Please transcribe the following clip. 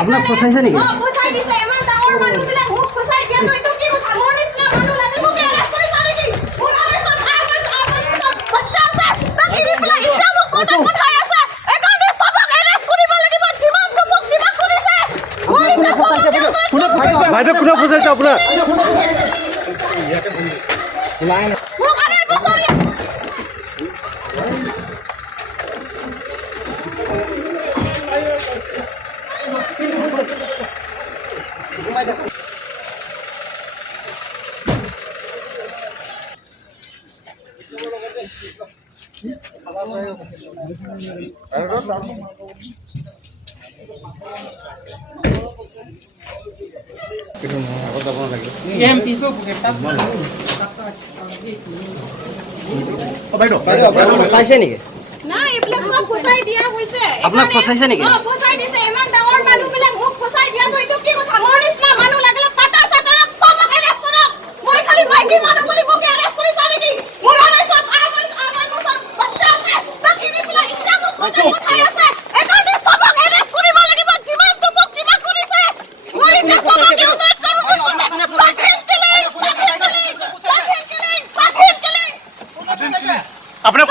আপোনাক ফচাইছে নেকি? বাইদেউ কোনে ফচাইছে আপোনাক? ফচাইছে নেকি? নাই, এইবিলাক সব ফচাই দিয়া হৈছে। আপোনাক ফচাইছে নেকি? ফচাই দিছে। ইমান ডাঙৰ মানুহবিলাক মোক ফচাই দিয়া তো এইটো কি কথা? মোৰ নিচিনা মানুহ লাগিলে পাটা চাটাৰক সবক এৰেষ্ট কৰক। মই খালি মাইকী মানুহ বুলি মোক এৰেষ্ট কৰিছা নেকি? মোৰ আৰু সব আঢ়ৈ বছৰ বাচ্চা আছে। তাক এৰি পেলাই এতিয়া মোক পঠাই আছে। এইকাৰণে সবক এৰেষ্ট কৰিব লাগিব। যিমানটো মোক কিবা কৰিছে মই এতিয়া সবক ইউনাইট কৰোঁ। আপুনি